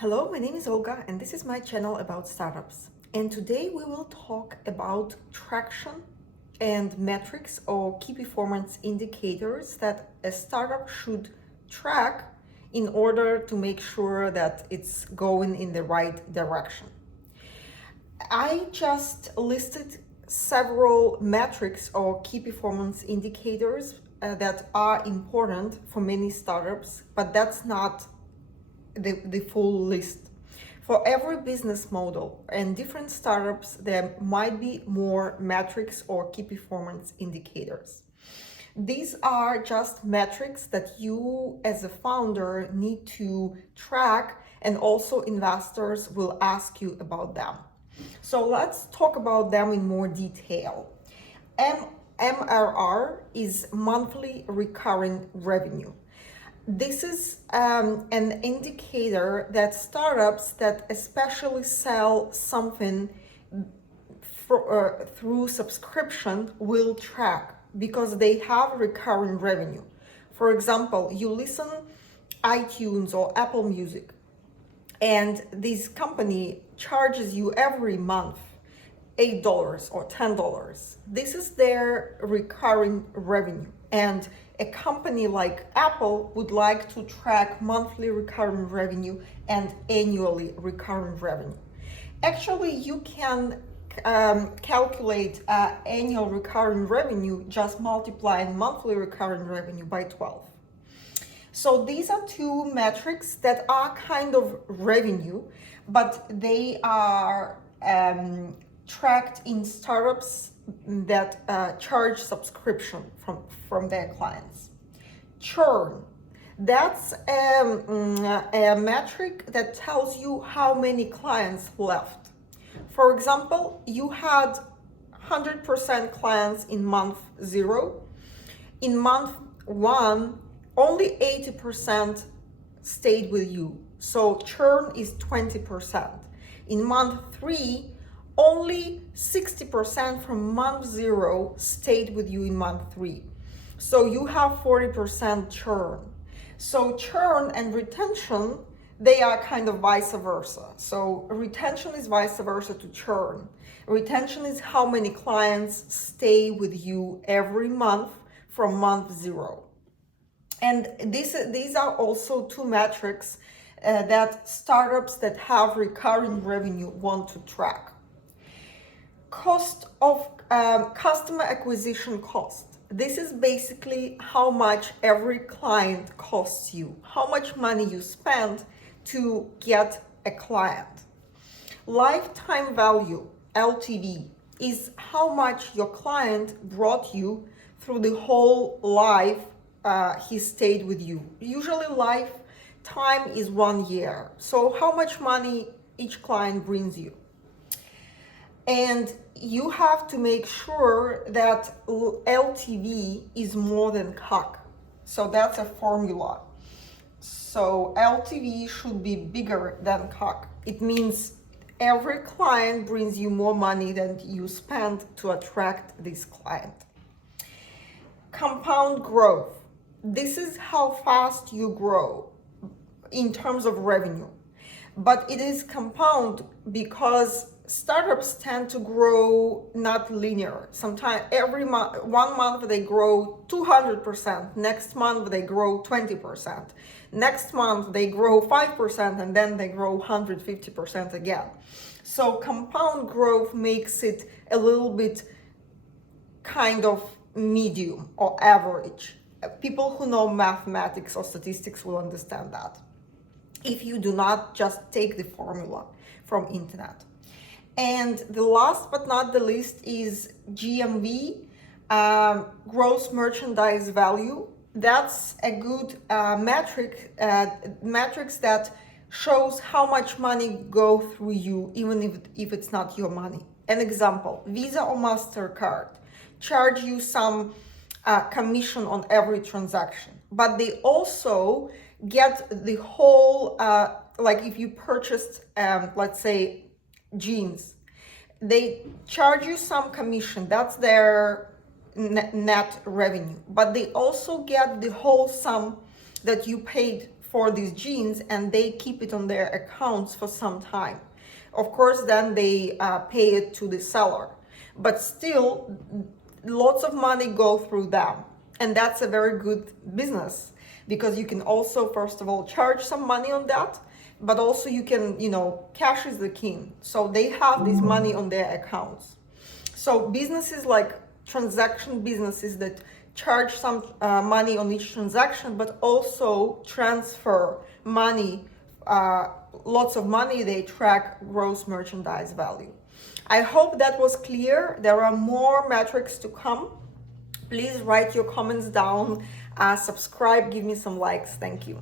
Hello, my name is Olga and this is my channel about startups. And today we will talk about traction and metrics or key performance indicators that a startup should track in order to make sure that it's going in the right direction. I just listed several metrics or key performance indicators that are important for many startups, but that's not the full list. For every business model and different startups, there might be more metrics or key performance indicators. These are just metrics that you as a founder need to track, and also investors will ask you about them. So let's talk about them in more detail. MRR is monthly recurring revenue. This is an indicator that startups that especially sell something through subscription will track because they have recurring revenue. For example, you listen iTunes or Apple Music, and this company charges you every month $8 or $10. This is their recurring revenue. And a company like Apple would like to track monthly recurring revenue and annually recurring revenue. Actually, you can calculate annual recurring revenue just multiplying monthly recurring revenue by 12. So these are two metrics that are kind of revenue, but they are tracked in startups that charge subscription from their clients. Churn, that's a metric that tells you how many clients left. For example, you had 100% clients in month 0. In month 1, only 80% stayed with you. So churn is 20%. In month 3, only 60% from month 0 stayed with you in month 3. So you have 40% churn. So churn and retention, they are kind of vice versa. So retention is vice versa to churn. Retention is how many clients stay with you every month from month 0. And these are also two metrics that startups that have recurring revenue want to track. Cost of customer acquisition cost. This is basically how much every client costs you, how much money you spend to get a client. Lifetime value, LTV, is how much your client brought you through the whole life he stayed with you. Usually lifetime is 1 year. So how much money each client brings you. And you have to make sure that LTV is more than CAC. So that's a formula. So LTV should be bigger than CAC. It means every client brings you more money than you spend to attract this client. Compound growth. This is how fast you grow in terms of revenue. But it is compound because startups tend to grow not linear. Sometimes every month, 1 month they grow 200%, next month they grow 20%, next month they grow 5%, and then they grow 150% again. So compound growth makes it a little bit kind of medium or average. People who know mathematics or statistics will understand that, if you do not just take the formula from internet. And the last but not the least is GMV, gross merchandise value. That's a good metrics that shows how much money go through you, even if it's not your money. An example, Visa or MasterCard charge you some commission on every transaction, but they also get the whole, like if you purchased, let's say, jeans, they charge you some commission. That's their net revenue, but they also get the whole sum that you paid for these jeans and they keep it on their accounts for some time. Of course, then they pay it to the seller, but still lots of money go through them. And that's a very good business because you can also, first of all, charge some money on that, but also you can, cash is the king. So they have this money on their accounts. So businesses like transaction businesses that charge some money on each transaction, but also transfer money, lots of money, they track gross merchandise value. I hope that was clear. There are more metrics to come. Please write your comments down, subscribe, give me some likes. Thank you.